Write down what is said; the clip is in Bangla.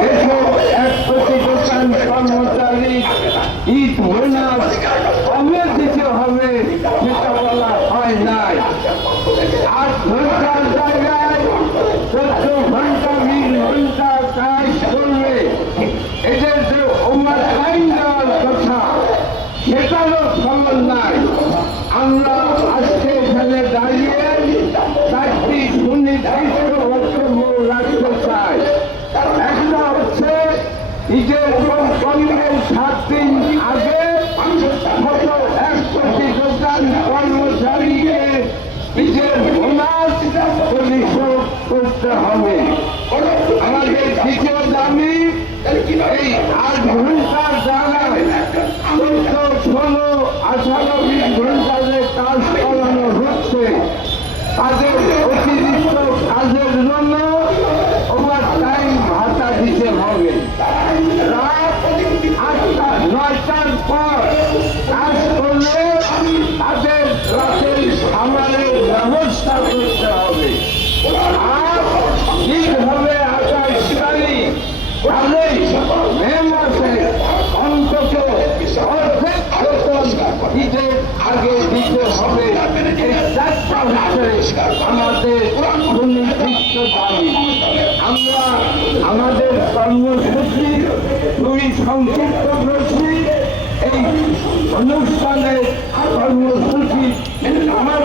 এক কোটি দোকান কর্মচারী ঈদ বোনাস কবে দিতে হবে সেটা বলা হয় নাই। 8 ঘন্টার জায়গায় 14 ঘন্টা 20 ঘন্টা কাজ করবে, এদের যে ওভার টাইম দেওয়ার কথা সেটারও খবর নাই। আমরা আজকে এখানে দাঁড়িয়ে 4টি সুনির্দিষ্ট বক্তব্য রাখতে চাই। একটা হচ্ছে ঈদের কমপক্ষে 7 দিন আগে 1 কোটি দোকান কর্মচারীকে ঈদের বোনাস পরিশোধ করতে হবে। আমাদের দ্বিতীয় দাবি, এই 8 ঘন্টার জায়গায় 14, 16, 18, 20 ঘন্টা যে কাজ করানো হচ্ছে তাদের অতিরিক্ত কাজের জন্য ওভার টাইম ভাতা দিতে হবে। রাত 8টা 9টার পর কাজ করলে তাদের রাতের খাবারের ব্যবস্থা করতে হবে। আর ঠিক হবে 28 তারিখ, তাহলেই মে মাসে অন্তত অর্ধেক বেতন ঈদের আগে দিতে হবে। এই 4টা হচ্ছে আমাদের সুনির্দিষ্ট দাবি। আমরা আমাদের কর্মসূচি খুবই সংক্ষিপ্ত করছি। এই অনুষ্ঠানের কর্মসূচি আমার